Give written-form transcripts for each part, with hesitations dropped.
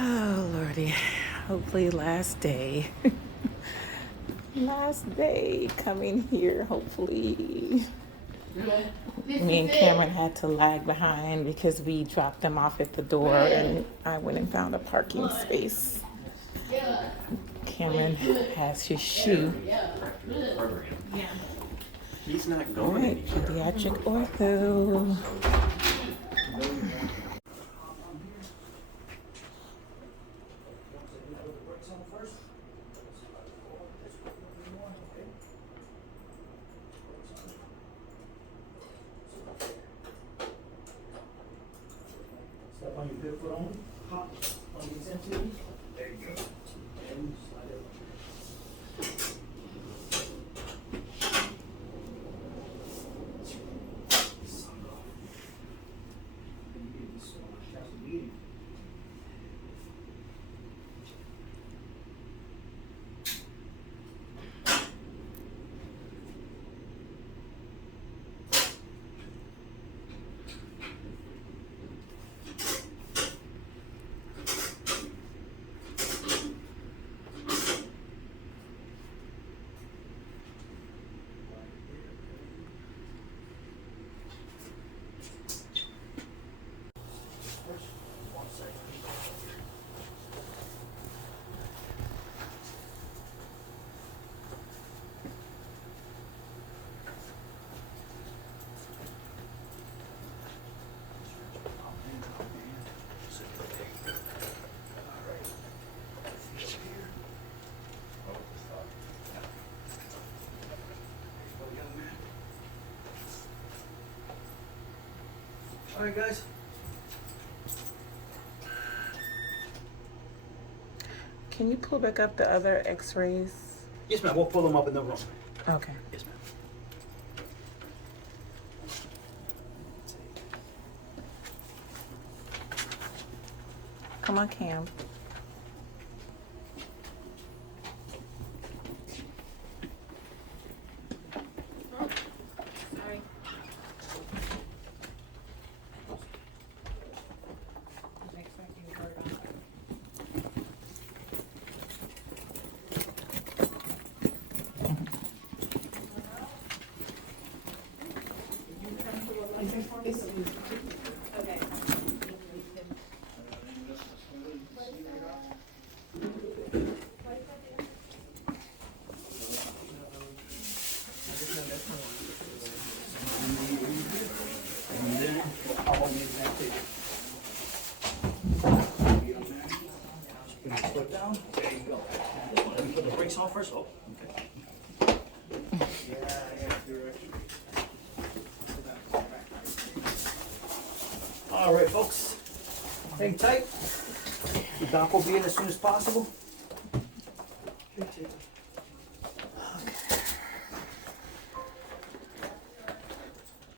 Oh, Lordy. Hopefully last day. Last day coming here, hopefully. Me and Cameron had to lag behind because we dropped them off at the door and I went and found a parking space. Cameron has his shoe. He's not All going right, anywhere. pediatric ortho. Step on your good foot only. Hop on the sensitive. There you go. And slide it. All right, guys. Can you pull back up the other x-rays? Yes, ma'am. We'll pull them up in the room. Okay. Yes, ma'am. Come on, Cam. I'll hold the exact tape. Foot down. There you go. Let me put the brakes on first. Oh, okay. All right, folks. Hang tight. The doc will be in as soon as possible.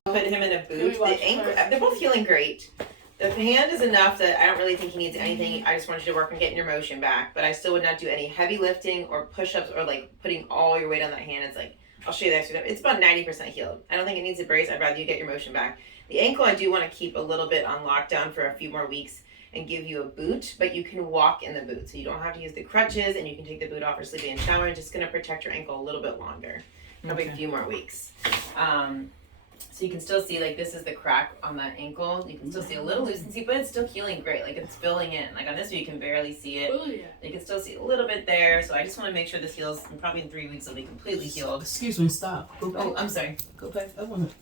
Put him in a boot. The ankle, they're both feeling great. The hand is enough that I don't really think he needs anything. I just want you to work on getting your motion back. But I still would not do any heavy lifting or push-ups or like putting all your weight on that hand. It's like, I'll show you the extra. It's about 90% healed. I don't think it needs a brace. I'd rather you get your motion back. The ankle I do want to keep a little bit on lockdown for a few more weeks and give you a boot, but you can walk in the boot. So you don't have to use the crutches and you can take the boot off or sleeping and shower. It's just going to protect your ankle a little bit longer. Probably a few more weeks. So you can still see, like, this is the crack on that ankle. You can still see a little lucency, but it's still healing great. Like, it's filling in. Like, on this view, you can barely see it. Oh, yeah. You can still see a little bit there. So I just want to make sure this heals. And probably in 3 weeks, it'll be completely healed. Excuse me, stop. Go back. Oh, I'm sorry. Go back. I want to.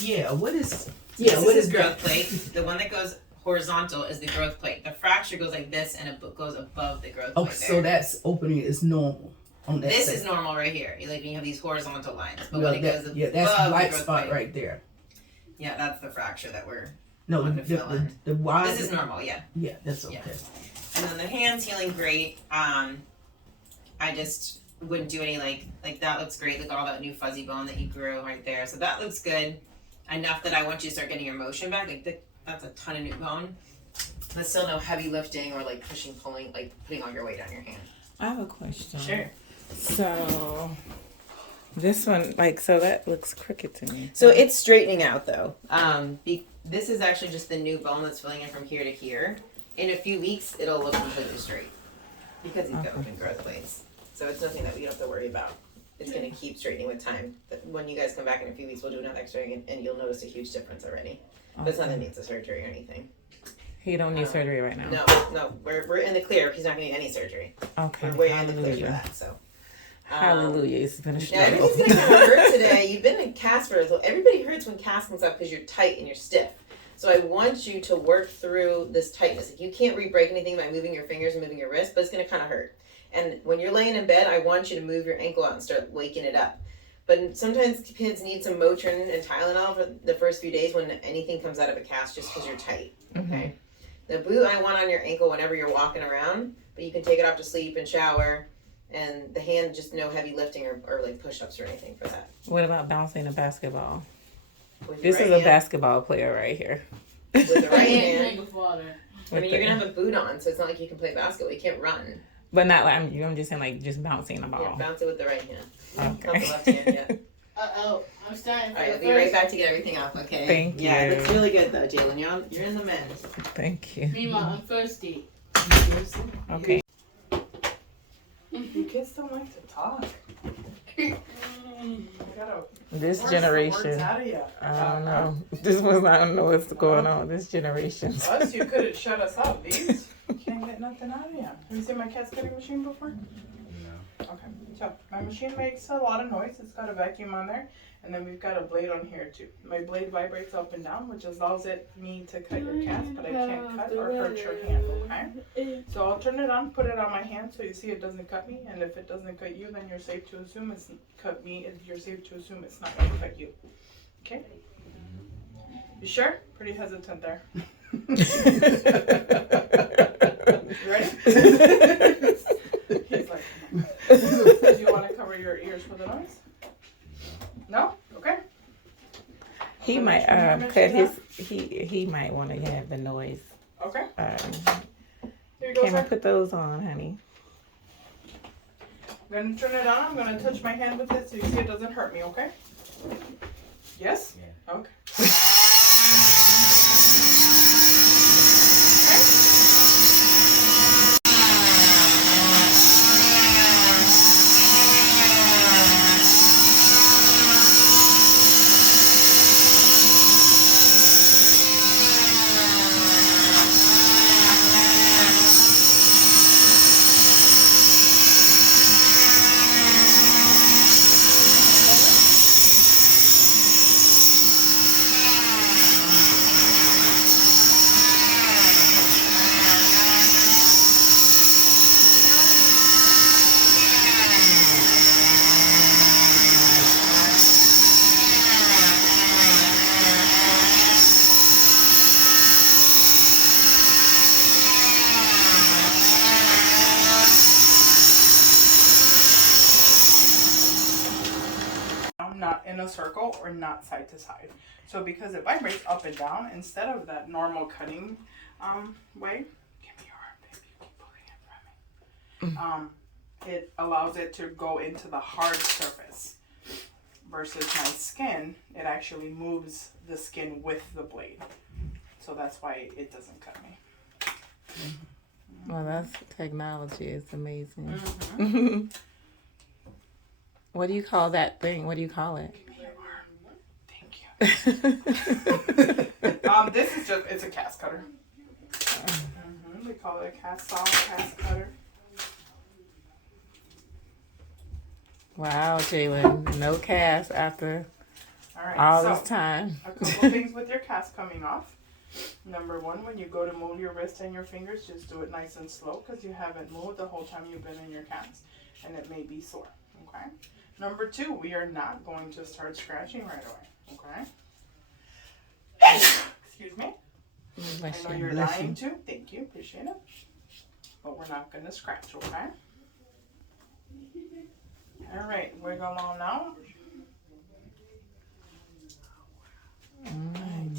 Yeah, what is. Yeah, this is growth plate. The one that goes horizontal is the growth plate. The fracture goes like this, and it goes above the growth plate. Oh, so that's opening is normal. On that this side. is normal right here. Like, when you have these horizontal lines. But when it goes above that's the white growth spot plate, right there. Yeah, that's the fracture that we're No, wanting to fill in. the wide. This is normal, yeah. Yeah, that's okay. Yeah. And then the hand's healing great. I just wouldn't do any like that looks great. Look at all that new fuzzy bone that you grew right there. So that looks good. Enough that I want you to start getting your motion back. Like that's a ton of new bone. But still no heavy lifting or like pushing, pulling, like putting all your weight on your hand. I have a question. Sure. So this one, like, so that looks crooked to me. So it's straightening out though. This is actually just the new bone that's filling in from here to here. In a few weeks, it'll look completely straight because he's got open growth plates. So it's nothing that we don't have to worry about. It's going to keep straightening with time. But when you guys come back in a few weeks, we'll do another X-ray and you'll notice a huge difference already. But it's nothing that needs a surgery or anything. He don't need surgery right now. No, we're in the clear. He's not going to need any surgery. Okay. We're way in the clear for that. So. Hallelujah. It's been a Yeah, struggle. everything's gonna kind of hurt today. You've been in cast for everybody hurts when cast comes up because you're tight and you're stiff. So I want you to work through this tightness. You can't re-break anything by moving your fingers and moving your wrist, but it's gonna kind of hurt. And when you're laying in bed, I want you to move your ankle out and start waking it up. But sometimes kids need some Motrin and Tylenol for the first few days when anything comes out of a cast just because you're tight. Okay. The boot I want on your ankle whenever you're walking around, but you can take it off to sleep and shower. And the hand, just no heavy lifting or like push-ups or anything for that. What about bouncing a basketball? With This your is right a hand, basketball player right here. with the right hand. Drink of water. I mean, you're gonna have a boot on, so it's not like you can play basketball. You can't run. But not like I'm just saying like just bouncing the Yeah, ball. bounce it with the right hand. Not the Okay. left hand yet. I'm starting. All right, I'll be right back to get everything off. Okay. Thank Yeah, you. it looks really good though, Jaylen. You're in the men's. Thank you. Meanwhile, I'm thirsty. Okay. You kids don't like to talk. I gotta This force the words generation, out of you. I don't know. This was I don't know what's going on. This generation. Us, you couldn't shut us up. These can't get nothing out of you. Have you seen my cat's cutting machine before? No. Okay. So my machine makes a lot of noise. It's got a vacuum on there, and then we've got a blade on here too. My blade vibrates up and down, which allows me to cut your cats, but I can't cut or hurt your hand. Okay. So I'll turn it on, put it on my hand, so you see it doesn't cut me. And if it doesn't cut you, then you're safe to assume it's cut me. If you're safe to assume it's not going to cut you. Okay. You sure? Pretty hesitant there. You ready? He's like, do you want to cover your ears for the noise? No? Okay. He might cut his. He might want to have the noise. Okay. Here you go, Can I sir. put those on, honey? I'm gonna turn it on. I'm gonna touch my hand with it so you see it doesn't hurt me, okay? Yes? Yeah. Okay. Not in a circle or not side to side. So because it vibrates up and down, instead of that normal cutting way, give me your arm, baby, you keep pulling it from me. It allows it to go into the hard surface. Versus my skin, it actually moves the skin with the blade. So that's why it doesn't cut me. Well, that's technology. It's amazing. Mm-hmm. What do you call that thing? What do you call it? Thank you. This is just, it's a cast cutter. We call it a cast saw, cast cutter. Wow, Jaylen, no cast after All right, all so this time. a couple things with your cast coming off. Number one, when you go to move your wrist and your fingers, just do it nice and slow because you haven't moved the whole time you've been in your cast and it may be sore, okay? Number two, we are not going to start scratching right away, okay? Excuse me. Bless I know you. you're Bless dying to. Thank you. Appreciate it. But we're not going to scratch, okay? All right. Wiggle on now. Right.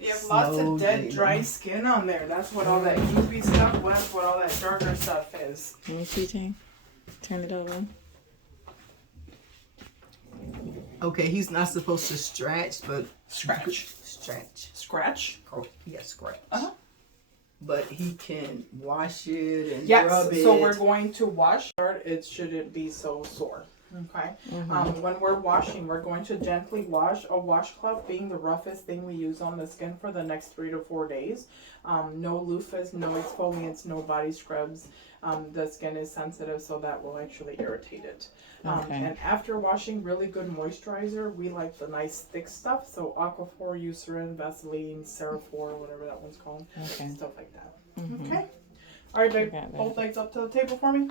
You have lots of dead, dry skin on there. That's what all that UV stuff was, what all that darker stuff is. Let me see, Jane. Turn it over. Okay, he's not supposed to stretch, but Scratch. stretch. Scratch? Oh, yeah, scratch. Uh-huh. but he can wash it and Yes, rub it. so we're going to wash. It shouldn't be so sore. Okay. When we're washing, we're going to gently wash. A washcloth being the roughest thing we use on the skin for the next 3 to 4 days. No loofahs, no exfoliants, no body scrubs. The skin is sensitive, so that will actually irritate it. And after washing, really good moisturizer. We like the nice thick stuff. So Aquaphor, Eucerin, Vaseline, Ceraphor, whatever that one's called. Okay. Stuff like that. Okay. All right, babe. Both legs up to the table for me.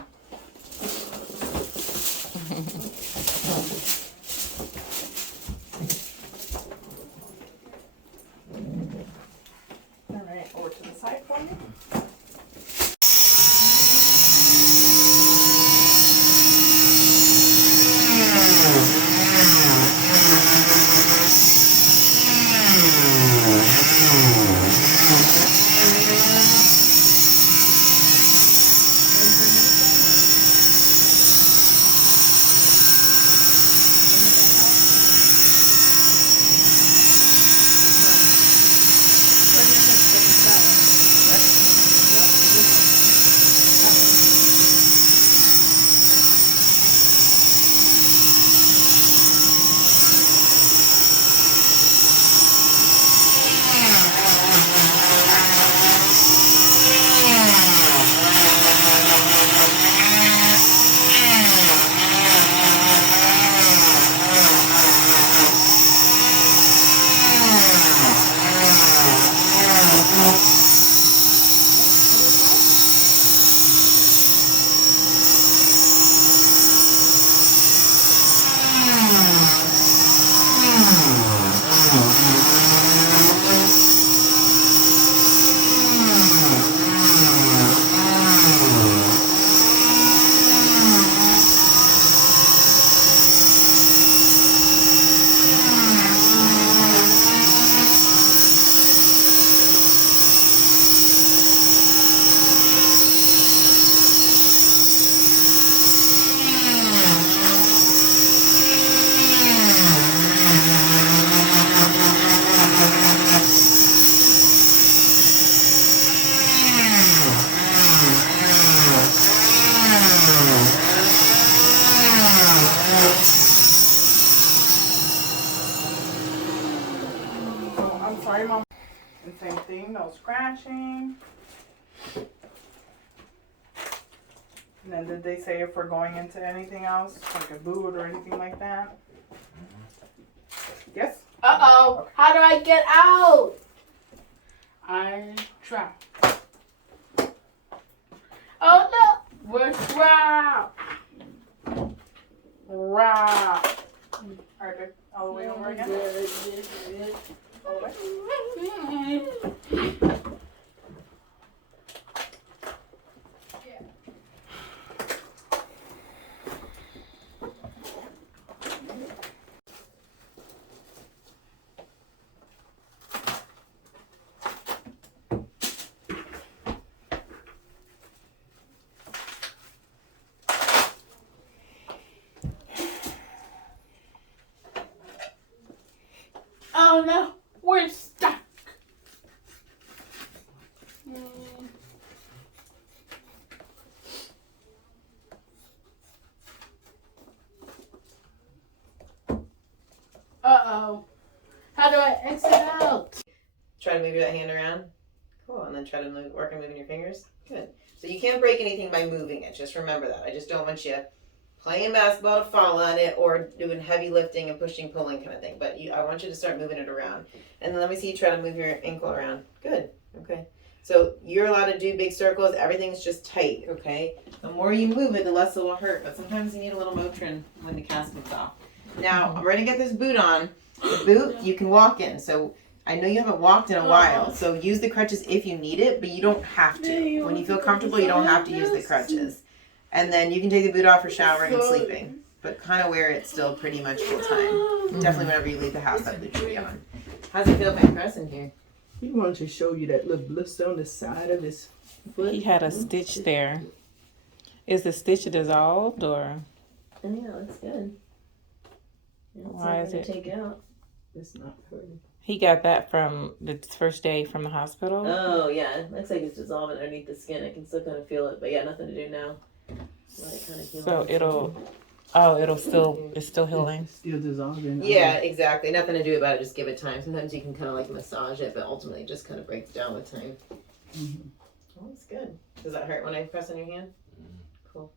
All right, over to the side for me. I'm sorry, Mom. And same thing, no scratching. And then did they say if we're going into anything else, like a boot or anything like that? Yes? Uh-oh. How do I get out? I try. Oh no. Where's Rob? Right. Alright, babe. All the way over again. All the way. Oh no. We're stuck. Uh-oh. How do I exit out? Try to move that hand around. Cool. And then try to work on moving your fingers. Good. So you can't break anything by moving it. Just remember that. I just don't want you playing basketball to fall on it or doing heavy lifting and pushing, pulling kind of thing. But I want you to start moving it around. And then let me see you try to move your ankle around. Good. Okay. So you're allowed to do big circles. Everything's just tight. Okay. The more you move it, the less it will hurt. But sometimes you need a little Motrin when the cast gets off. Now I'm ready to get this boot on. The boot you can walk in. So I know you haven't walked in a while, so use the crutches if you need it, but you don't have to. When you feel comfortable, you don't have to use the crutches. And then you can take the boot off for showering and sleeping, but kind of wear it still pretty much full time. Definitely whenever you leave the house, that boot should be on. How's it feel if I press in here? He wanted to show you that little blister on the side of his foot. He had a stitch there. Is the stitch dissolved or? Yeah, looks good. Why is it? Take out. It's not hurting. He got that from the first day from the hospital. Oh yeah, looks like it's dissolving underneath the skin. I can still kind of feel it, but yeah, nothing to do now. Let it kind of heal. So it's still healing. It's still dissolving. Yeah, exactly. Nothing to do about it. Just give it time. Sometimes you can kind of like massage it, but ultimately it just kind of breaks down with time. Mhm. Oh, that's good. Does that hurt when I press on your hand? Cool.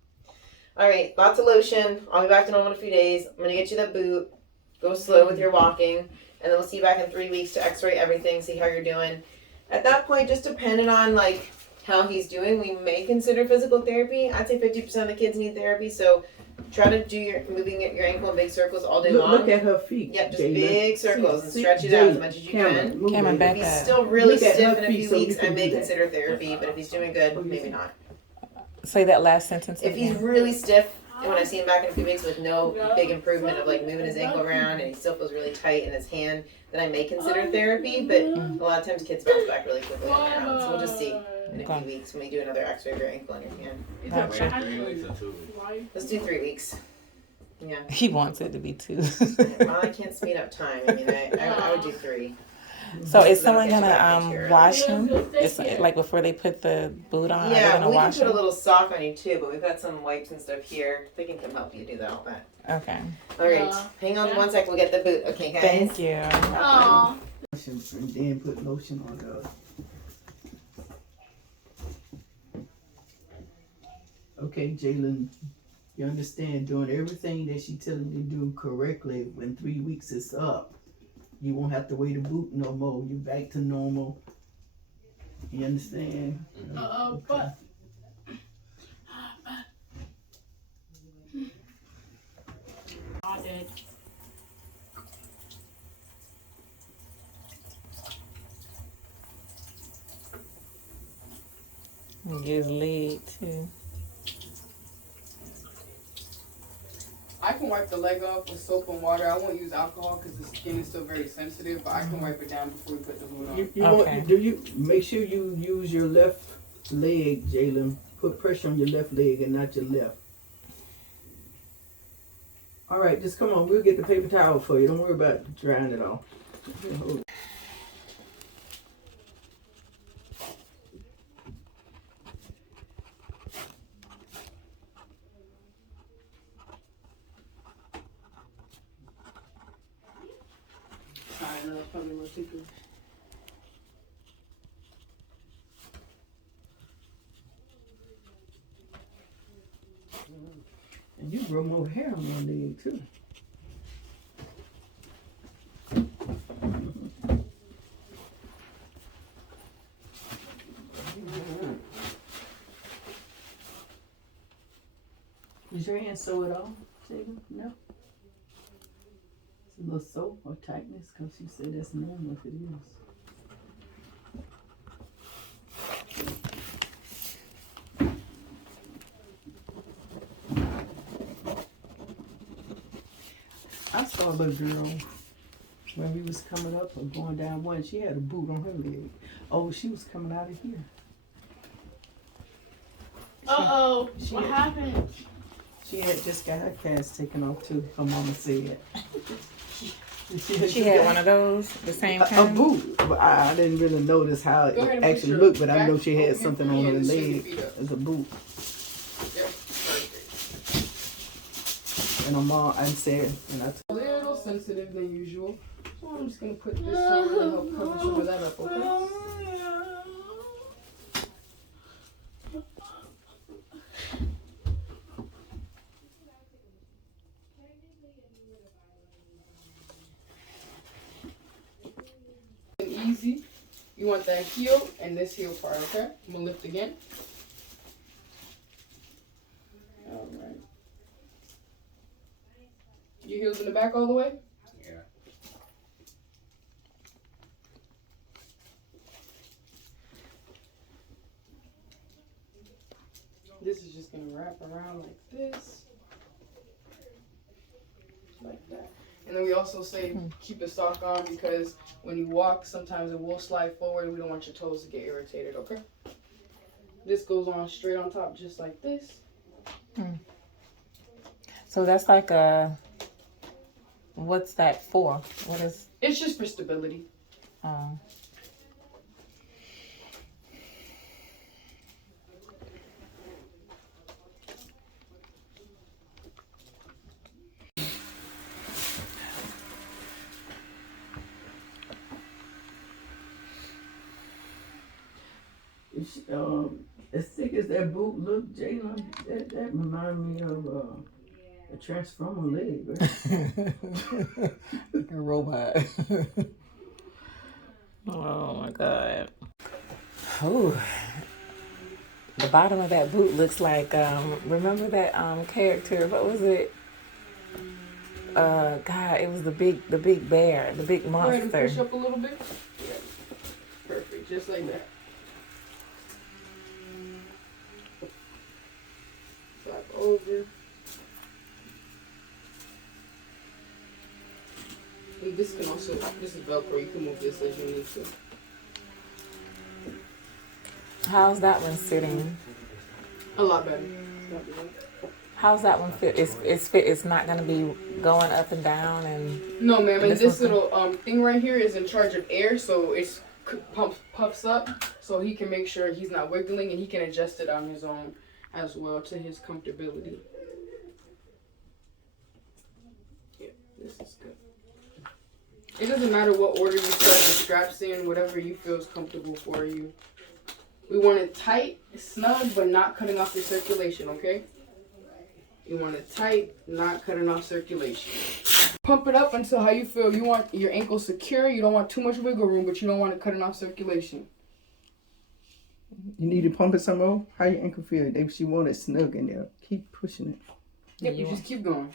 All right, lots of lotion. I'll be back to normal in a few days. I'm gonna get you that boot. Go slow with your walking, and then we'll see you back in 3 weeks to X-ray everything, see how you're doing. At that point, just depending on like how he's doing, we may consider physical therapy. I'd say 50% of the kids need therapy, so try to do your your ankle in big circles all day long. Look at her feet. Yeah, just Jaylen. big circles and See, stretch it out as Jaylen, much as you Cameron, can. move Cameron, that. back If he's up. still really Look at stiff her in a feet few so you weeks, I can may do that. consider therapy, but if he's doing good, maybe not. Say that last sentence If he's again. really stiff, and when I see him back in a few weeks with no big improvement of like moving his ankle around and he still feels really tight in his hand, then I may consider therapy, but a lot of times kids bounce back really quickly on their own. So we'll just see in a few weeks when we do another x-ray of your ankle and your hand. Gotcha. 3 weeks or 2 weeks? Let's do 3 weeks. Yeah. He wants it to be 2. Well, I can't speed up time. I mean, I would do 3. So is So that'll someone get you back gonna into your- wash him? It's like before they put the boot on. Are they Yeah, gonna we can wash put a him? little sock on you too, but we've got some wipes and stuff here. They can come help you do that, all that. Okay. All right, hang on one sec. We'll get the boot. Okay, guys. Thank you. Aw. Lotion and then put lotion on the. Okay, Jaylen, you understand doing everything that she telling you to do correctly. When 3 weeks is up, you won't have to wear the boot no more. You back to normal. You understand? But I did. His leg too. I can wipe the leg off with soap and water. I won't use alcohol because the skin is still very sensitive, but I can wipe it down before we put the boot on. You Okay. do you make sure you use your left leg, Jaylen. Put pressure on your left leg and not your left. All right, just come on. We'll get the paper towel for you. Don't worry about drying it off. And you grow more hair on one leg too. Is your hand sore at all, Jaylen? No? It's a little sore or tightness because she said that's normal if it is. I saw a little girl when we was coming up or going down one. She had a boot on her leg. Oh, she was coming out of here. Uh-oh. She What had- happened? She had just got her cast taken off too. Her mama said. She had one of those the same a time. boot. But I didn't really notice how Go ahead it and put actually your looked, but I back know she had open something on her and swing your leg feet up. as a boot. Yep, perfect. And her mom, I said, and I A little sensitive than usual, so I'm just gonna put this on and help cover some of that up, okay? And easy. You want that heel and this heel part, okay? I'm gonna lift again. All right. Your heels in the back all the way? Yeah. This is just gonna wrap around like this. Like that. And then we also say keep a sock on because when you walk, sometimes it will slide forward and we don't want your toes to get irritated, okay? This goes on straight on top just like this. So that's like a. What's that for? What is? It's just for stability. Oh. As thick as that boot look, Jaylen, that remind me of a transformer leg, right? Like a robot. Oh my God. Oh, the bottom of that boot looks like remember that character? What was it? God, it was the big bear, the big Go ahead and monster. push up a little bit. Yeah. Perfect, just like that. Flap over. And this can also, this is Velcro, you can move this as you need to. How's that one sitting? A lot better. How's that one fit? It's fit. It's not gonna be going up and down and. No, ma'am. And this one- little thing right here is in charge of air, so it's puffs up, so he can make sure he's not wiggling, and he can adjust it on his own as well to his comfortability. Yeah, this is good. It doesn't matter what order you start the straps in, whatever you feel is comfortable for you. We want it tight, snug, but not cutting off your circulation, okay? You want it tight, not cutting off circulation. Pump it up until how you feel. You want your ankle secure. You don't want too much wiggle room, but you don't want it cutting off circulation. You need to pump it some more? How your ankle feel? She want it snug in there. Keep pushing it. Yep, you just keep going.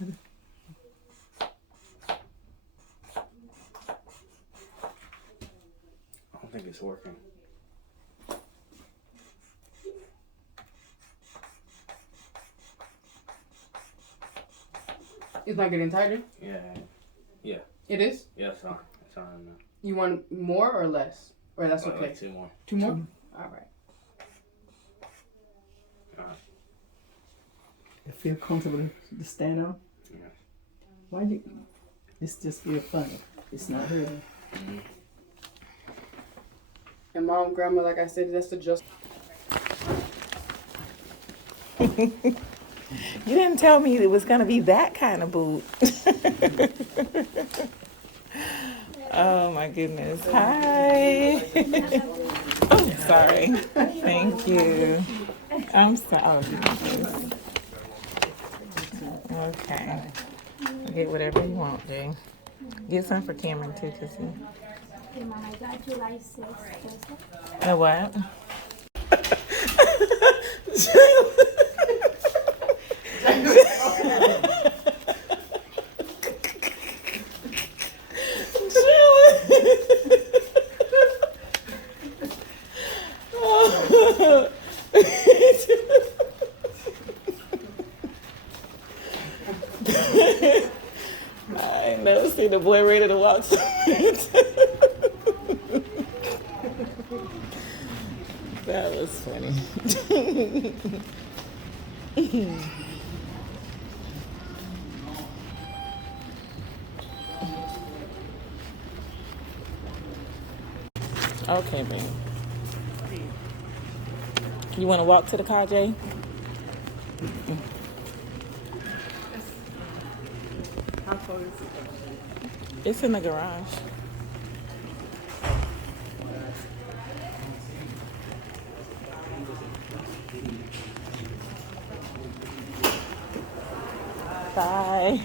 I don't think it's working. It's not getting tighter. Yeah. It is. Yeah, it's on. It's on now. You want more or less? Or that's okay. 2 more. 2 more. All right. You feel comfortable to stand up? Yeah. Why you? This just feel funny. It's not hurting. And mom, grandma, like I said, that's the just. You didn't tell me it was gonna be that kind of boot. Oh my goodness. Hi. Oh, sorry. Thank you. I'm sorry. Okay. Get whatever you want, Jay. Get some for Cameron too, cause he. Okay, Mom, I got July 6th. A what? I ain't never seen a boy ready to walk. That was funny. Okay, baby. You want to walk to the car, Jay? How far is it? It's in the garage. Bye.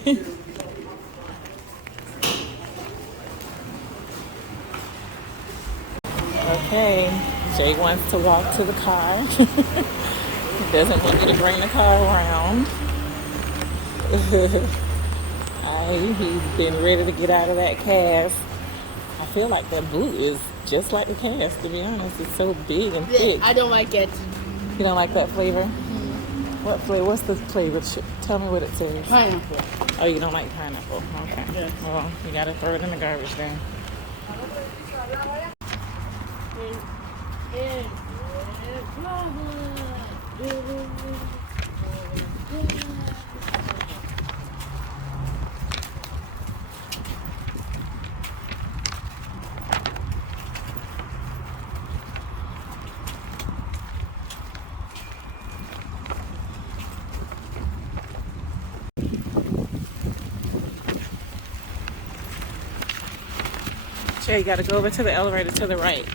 Okay, Jay wants to walk to the car. He doesn't want me to bring the car around. He's been ready to get out of that cast. I feel like that boot is just like the cast, to be honest. It's so big and thick. I don't like it. You don't like that flavor? What flavor? What's the flavor? Tell me what it says. Pineapple. Oh, you don't like pineapple? Okay. Yes. Well, you gotta throw it in the garbage then. Jay, you gotta go over to the elevator to the right.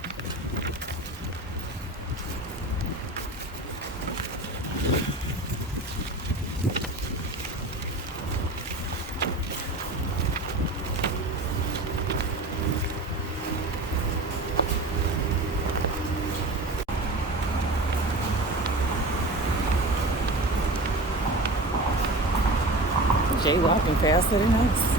Jay walking faster than us.